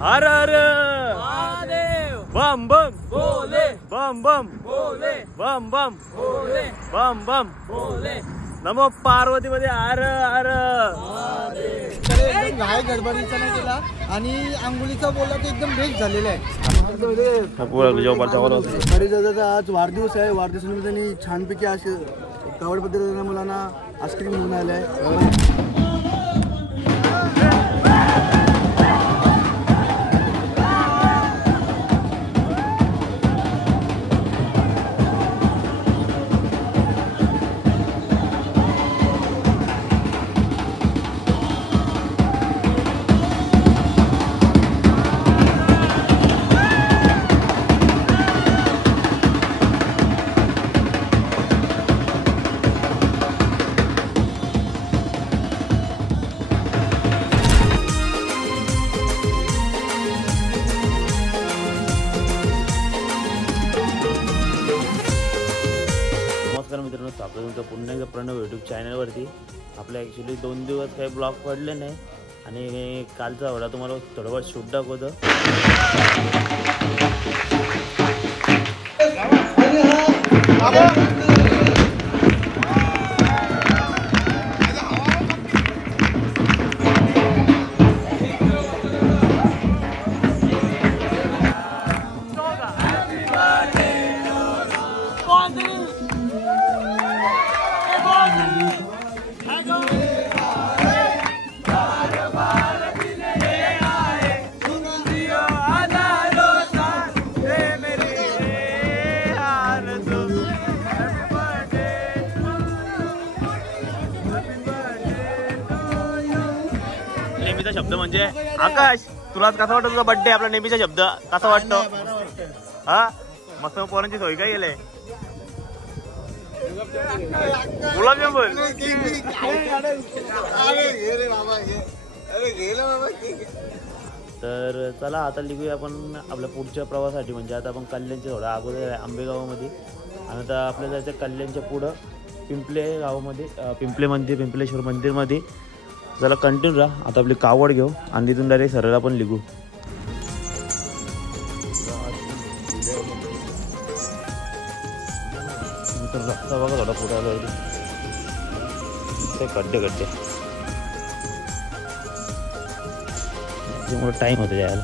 हर हर महादेव बम बम बोले बम बम बोले बम बम बोले बम बम बोले नमो पार्वती मध्ये हर हर एकदम घाई गडबडीचा नाही केला आणि आंघोळीचा बोलला तर एकदम बेस्ट झालेला आहे. हरिदादाचा आज वाढदिवस आहे. वाढदिवसानिमित्ताने छानपैकी असे कावड पद्धतीने मुलांना आईस्क्रीम घेऊन आलाय. मित्रांनो, आपलं तुमचं पुन्हा एकदा प्रणव यूट्यूब चॅनलवरती. आपल्या ॲक्च्युली 2 दिवस काही ब्लॉग पडले नाही आणि कालचा एवढा तुम्हाला थोडंफार शूट दाखवतो. नेहमीचा शब्द म्हणजे आकाश, तुला कसा वाटतो तुझा बर्थडे? आपला नेहमीचा शब्द कसा वाटतो? हा मस्त पोरांची सोय काय गेले गुलाबजामुन. तर चला आता निघूया आपण आपल्या पुढच्या प्रवासासाठी. म्हणजे आता आपण कल्याणच्या थोडा अगोदर आंबेगावामध्ये आणि आता आपल्याला जायचं कल्याणच्या पुढं पिंपले गावामध्ये, पिंपलेश्वर मंदिरमध्ये. जरा कंटिन्यू राहा. आता आपली कावड घेऊ आणि तिथून डायरेक्ट सरळ आपण निघू. रस्ता बघा थोडा पुढे आला ते खड्डे टाइम होते जायला.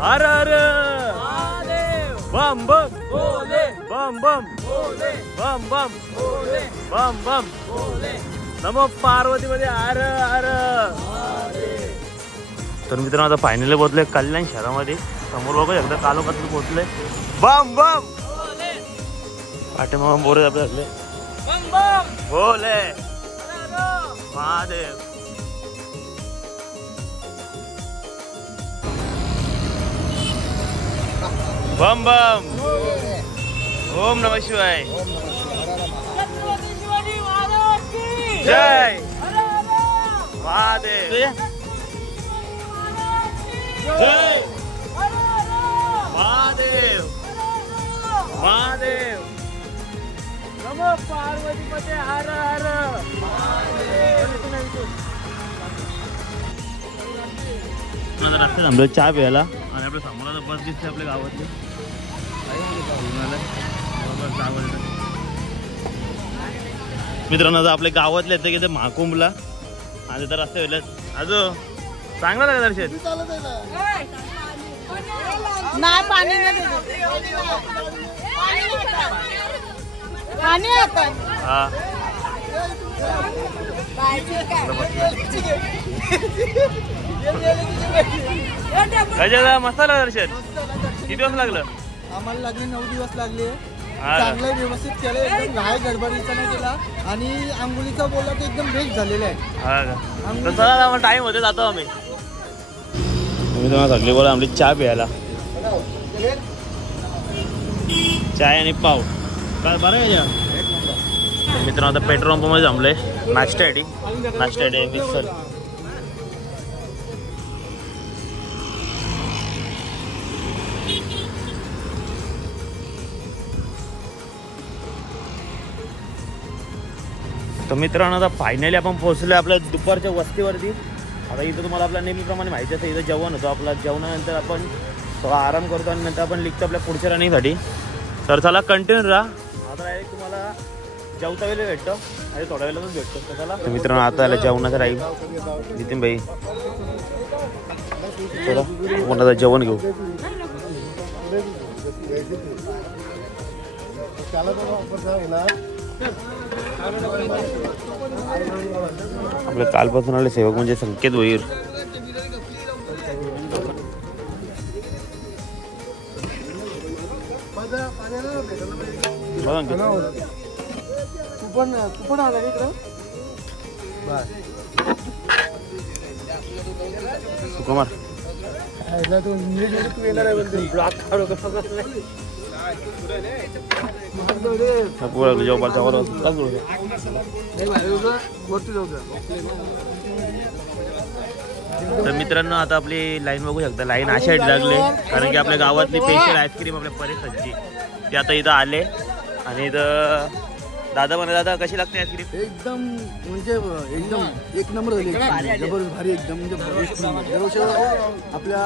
हर हर महादेव बम बम बोले बम बम बोले बम बम बोले बम बम बोले नमो पार्वती मध्ये हर हर. तर मित्रांनो, आता फायनली पोहोचलोय कल्याण शहरामध्ये. समोर बघू एकदा कालोखात पोहोचलोय. बम बम पाठीमागून बोरे आपले असले बम बम बोले महादेव. बम बम ओम नमः शिवाय. जय महादेव. जय महादेव. महादेव नमो पार्वती मध्ये हर हर. रस्ते थांबलो चहा प्यायला आणि आपल्या समोर बस दिसते आपल्या गावातली. मित्रांनो, आपल्या गावातले येते की ते महाकुंभला आणि तर रस्ते वेळेला अजून चांगला लागला दर्शन. नाही पाणी हा काय मसाला दर्शन किती दिवस लागलं? आम्हाला लागले 9 दिवस लागले. चांगलं व्यवस्थित केलं. एकदम घाई गडबडीचा नाही केला आणि आंघोळीचा बोलला तर एकदम बेस्ट झालेला आहे. हा का? चला आम्हाला टाइम होते जातो आम्ही. तुम्ही तुम्हाला सगळी बोला आमची चहा प्यायला. चाय आणि पाव काय बरं आहे. मित्रांनो, आता पेट्रोल पंपामध्ये जमले नाश्त्यासाठी मिक्सर. तर मित्रांनो, आता फायनली आपण पोहोचलो आपल्या दुपारच्या वस्तीवरती. आता इथं तुम्हाला आपल्या नेहमीप्रमाणे माहिती असतं, इथं जेवण होतं. आपला जेवणानंतर आपण थोडा आराम करतो आणि नंतर आपण निघतो आपल्या पुढच्या रनिंगसाठी. तर चला कंटिन्यू राहा. आता डायरेक्ट तुम्हाला जेवता वेळेला भेटतो आणि थोड्या वेळेलाच भेटतो. तर चला मित्रांनो, आता आला जेवणाचं राहील. नितीन भाई चला आपण आता जेवण घेऊ. आपल्या कालपासून आले सेवक म्हणजे संकेत होईल. कुपन आलं इकडं कुमार तर मित्रांनो, आता आपली लाईन बघू शकता. लाईन अशा लागले कारण की आपल्या गावातली स्पेशल आईस्क्रीम आपल्या परेशची ते आता इथं आले. आणि इथं दादा म्हणे, दादा कशी लागते आईस्क्रीम? एकदम म्हणजे एकदम एक नंबर झाली, जबरदस्त भारी एकदम. म्हणजे आपल्या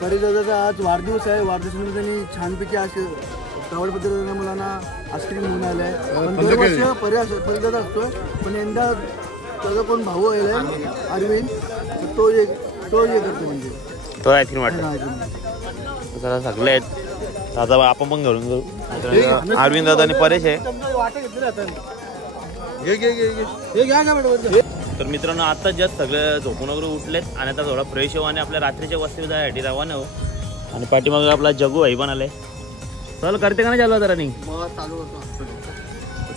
परिदादाचा आज वाढदिवस आहे. वाढदिवसामध्ये त्यांनी छानपैकी असे कावड पद्धतीने मुलांना आईस्क्रीम घेऊन आले आहे. पण दरवर्षी परिदादा असतोय, पण यंदा त्याचा कोण भाऊ आहे अरविंद, तो हे करतो म्हणजे तो आईस्क्रीम वाटतं. जरा सगळे आहेत. आता आपण पण घरून जाऊ. अरविंद दादा आणि परेश आहे. तर मित्रांनो, आता जस्ट सगळे झोपून वगैरे उठलेत आणि आता थोडा फ्रेश होऊ आणि आपल्या रात्रीच्या वस्ती जायसाठी रवाना हो. आणि पाठीमागे आपला जगू भाई पण आलाय. चल करते का नाही चालू आता रनिंग?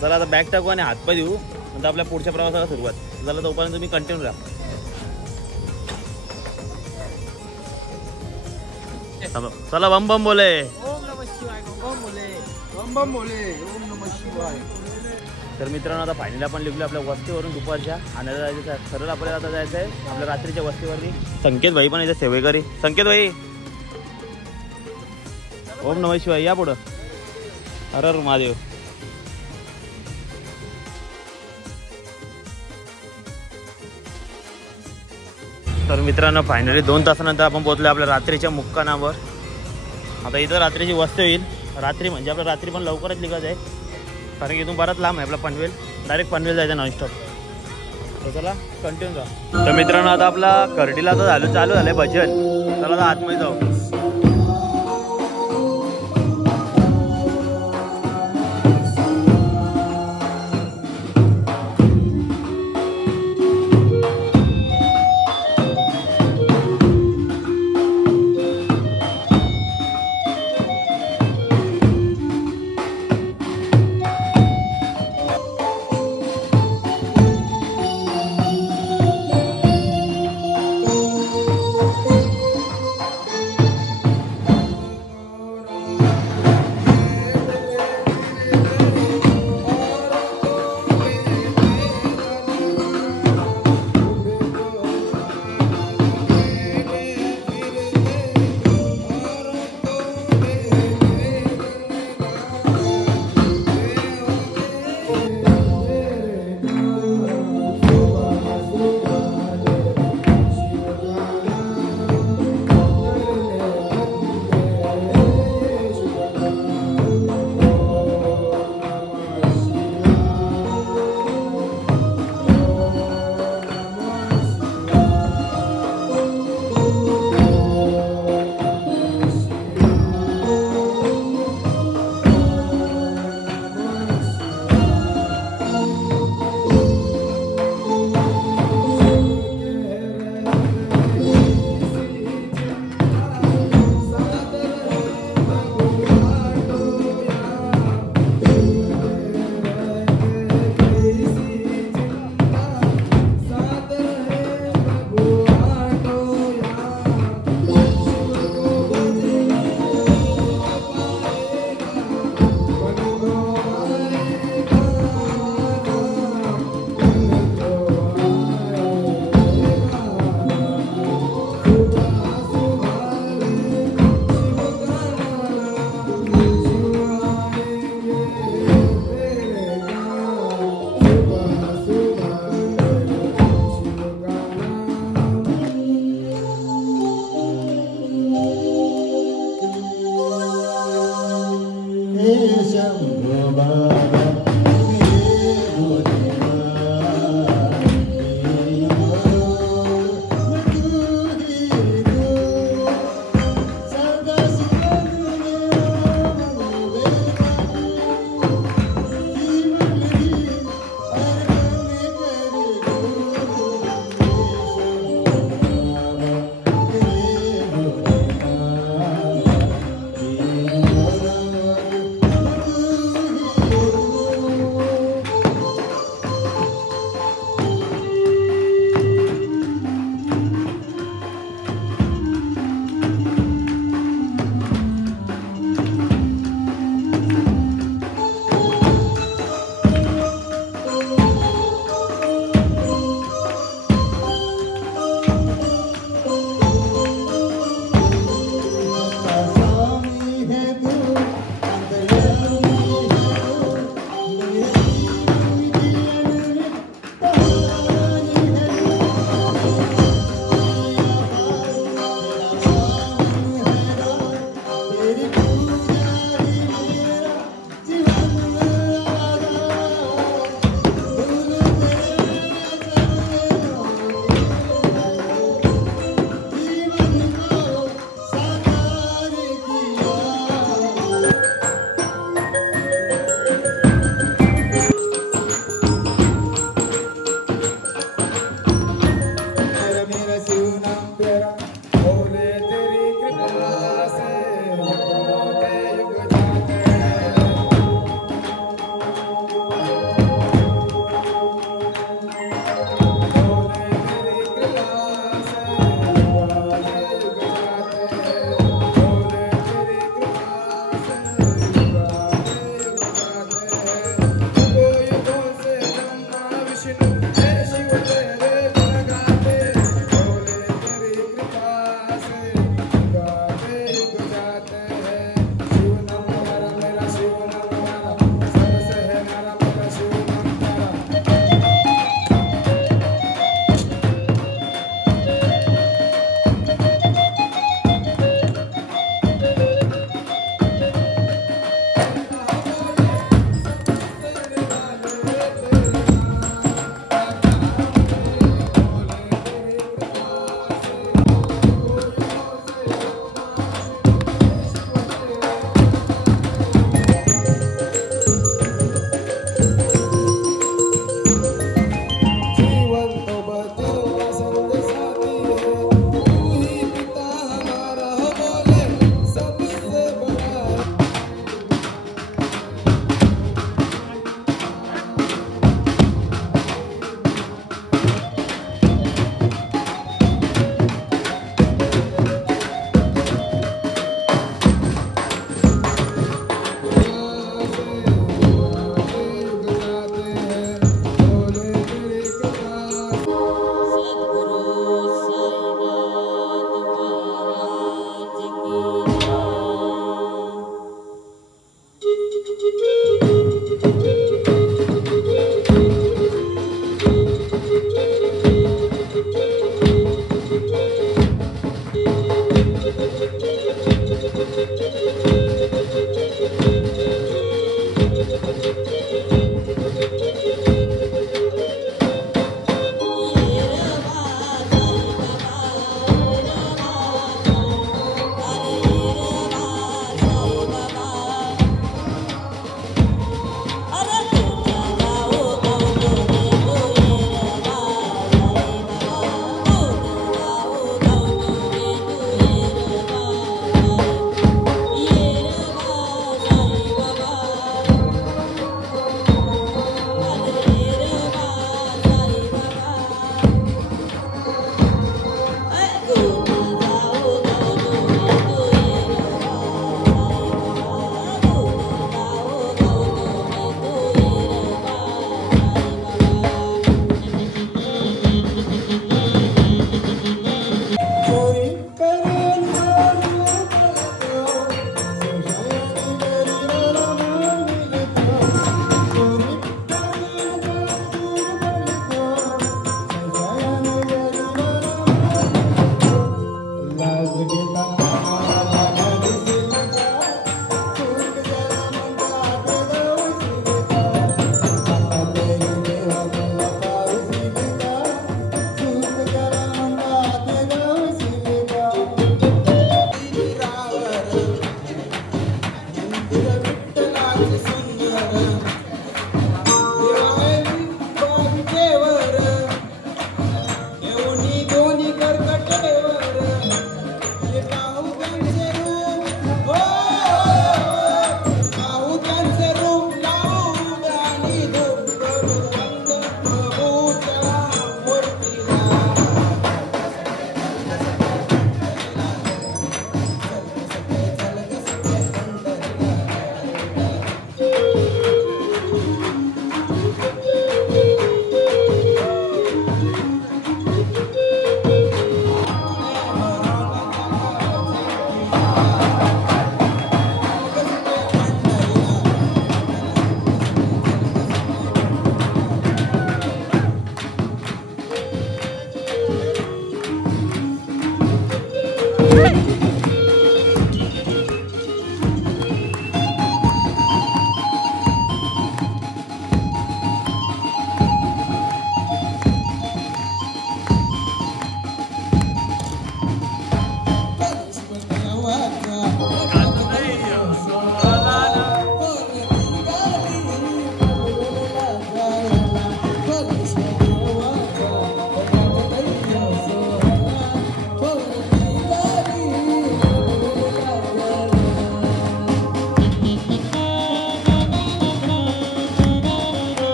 चला आता बॅग टाकू आणि हातपाय देऊ, नंतर आपल्या पुढच्या प्रवासाला सुरुवात. चला तोपर्यंत तुम्ही कंटिन्यू राहा. चला बम बम बोले. तर मित्रांनो, आता फायनली आपण निघलो आपल्या वस्तीवरून दुपारच्या. आणि सरळ आपल्याला आता जायचं आहे आपल्या रात्रीच्या वस्तीवरती. संकेत भाई पण याच्या सेवेकरी. संकेत भाई, ओम नमः शिवाय. या पुढं. हर हर महादेव. तर मित्रांनो, फायनली 2 तासानंतर आपण पोहोचलो आपल्या रात्रीच्या मुक्कामावर. आता इथं रात्रीची वस्ती होईल. रात्री म्हणजे आपल्या रात्री पण लवकरच निघायचं आहे कारण की इथून बराच लांब आहे आपला पनवेल. डायरेक्ट पनवेल जायचं नॉनस्टॉप. तर चला कंटिन्यू जा. तर मित्रांनो, आता आपला कर्डीला आता चालू झालंय भजन. चला आता आतमध्ये जाऊ.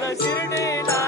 शिर्डीला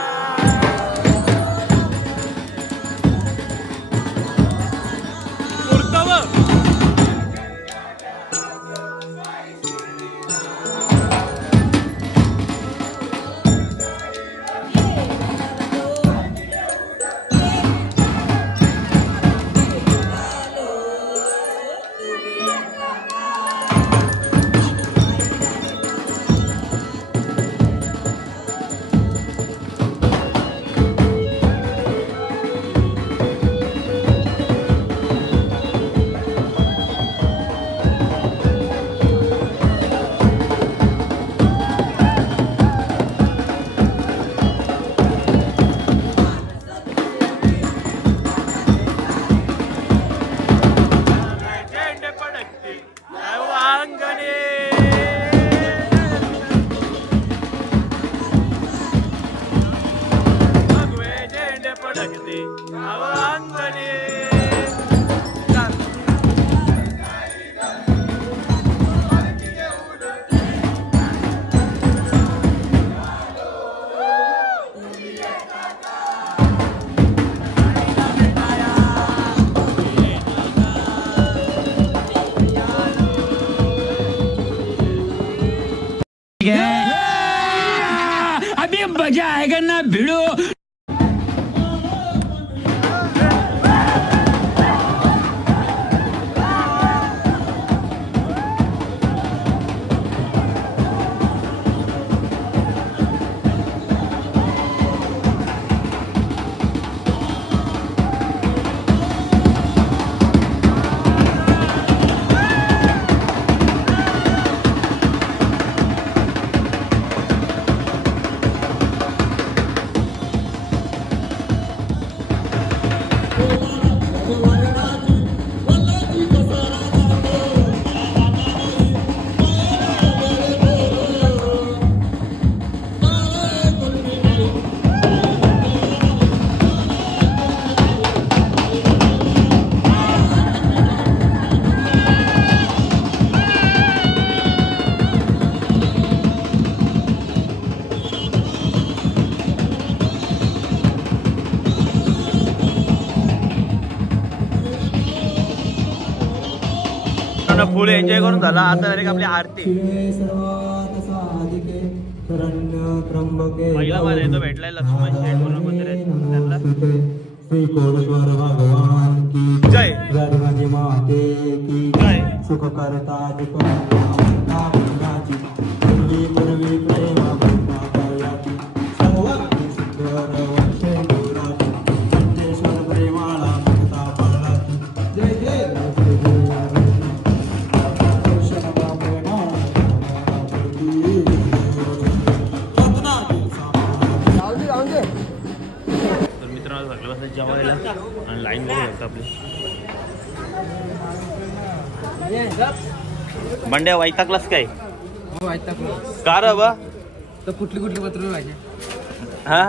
अभी मजा आएगा ना भिड़ो। फुल एन्जॉय करून झाला. आता डायरेक्ट आपली आरती. पहिला मला येतो भेटलाय लक्ष्मण शेठ म्हणून कोणतरी आहेत त्यांना. जय जय सुख करता जेवायला आणि लाईन बघू शकतो आपली. बंड्या वैतागलास काय? का रे बा? तर कुठली पत्र पाहिजे? हा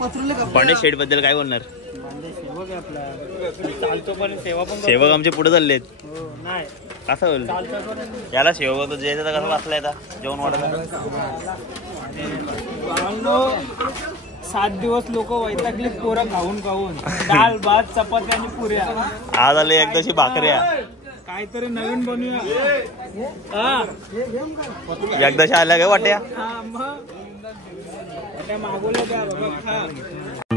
पत्रुले बंडे शेठ बद्दल काय बोलणार? चालतो पण सेवा पण सेवक आमचे पुढे चाललेत. नाही कसं होईल याला सेवक होतो जे कसं वाचलाय आता जेवण वाढत. 7 दिवस लोक वैतागले पोरं खाऊन दाल भात चपाती आणि पुऱ्या. आज आले एकदाशी भाकऱ्या काहीतरी नवीन बनवूया. एकदाशी आल्या काय वाट्या मग मागवल्या द्या बाबा खा.